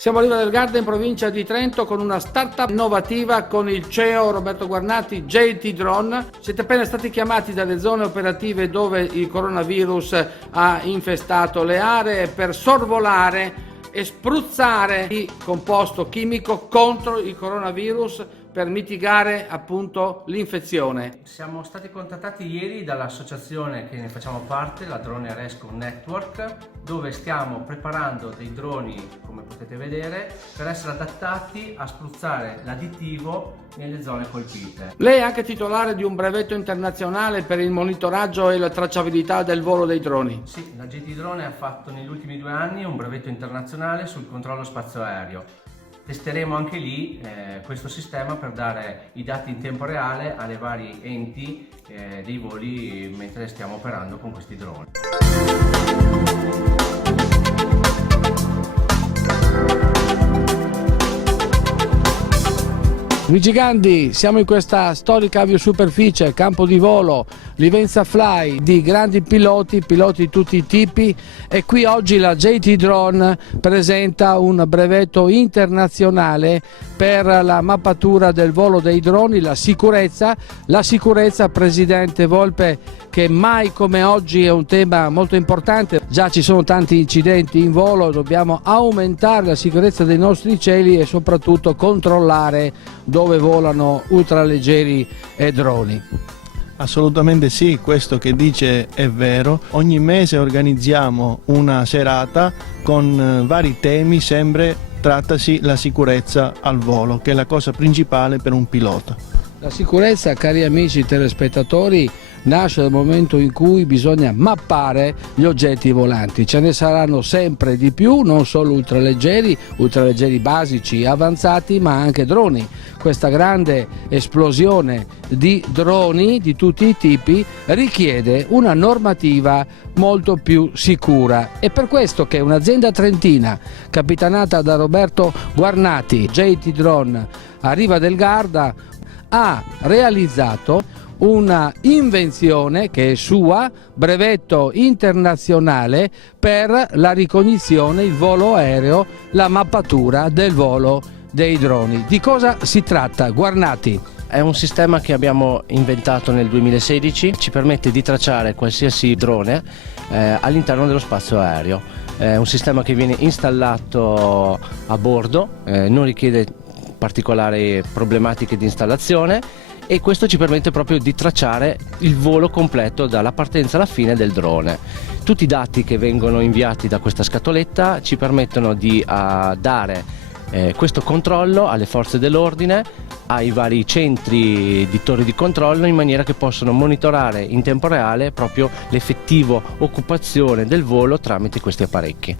Siamo a Riva del Garda in provincia di Trento con una startup innovativa con il CEO Roberto Guarnati, JT Drone. Siete appena stati chiamati dalle zone operative dove il coronavirus ha infestato le aree per sorvolare e spruzzare il composto chimico contro il coronavirus per mitigare appunto l'infezione. Siamo stati contattati ieri dall'associazione che ne facciamo parte, la Drone Rescue Network, dove stiamo preparando dei droni, come potete vedere, per essere adattati a spruzzare l'additivo nelle zone colpite. Lei è anche titolare di un brevetto internazionale per il monitoraggio e la tracciabilità del volo dei droni. Sì, la JT Drone ha fatto negli ultimi 2 anni un brevetto internazionale sul controllo spazio aereo. Testeremo anche lì questo sistema per dare i dati in tempo reale alle vari enti dei voli mentre stiamo operando con questi droni. Luigi Gandi, siamo in questa storica aviosuperficie, campo di volo Livenza Fly di grandi piloti di tutti i tipi, e qui oggi la JT Drone presenta un brevetto internazionale per la mappatura del volo dei droni, la sicurezza, Presidente Volpe, che mai come oggi è un tema molto importante. Già ci sono tanti incidenti in volo, dobbiamo aumentare la sicurezza dei nostri cieli e soprattutto controllare dove volano ultraleggeri e droni. Assolutamente sì, questo che dice è vero. Ogni mese organizziamo una serata con vari temi, sempre trattasi la sicurezza al volo, che è la cosa principale per un pilota. La sicurezza, cari amici telespettatori, nasce dal momento in cui bisogna mappare gli oggetti volanti. Ce ne saranno sempre di più, non solo ultraleggeri basici, avanzati, ma anche droni. Questa grande esplosione di droni di tutti i tipi richiede una normativa molto più sicura. È per questo che un'azienda trentina, capitanata da Roberto Guarnati, JT Drone a Riva del Garda, ha realizzato una invenzione che è sua, brevetto internazionale per la ricognizione, il volo aereo, la mappatura del volo dei droni. Di cosa si tratta, Guarnati? È un sistema che abbiamo inventato nel 2016, ci permette di tracciare qualsiasi drone all'interno dello spazio aereo. È un sistema che viene installato a bordo, non richiede particolari problematiche di installazione, e questo ci permette proprio di tracciare il volo completo dalla partenza alla fine del drone. Tutti i dati che vengono inviati da questa scatoletta ci permettono di dare questo controllo alle forze dell'ordine, ai vari centri di torri di controllo, in maniera che possono monitorare in tempo reale proprio l'effettivo occupazione del volo tramite questi apparecchi.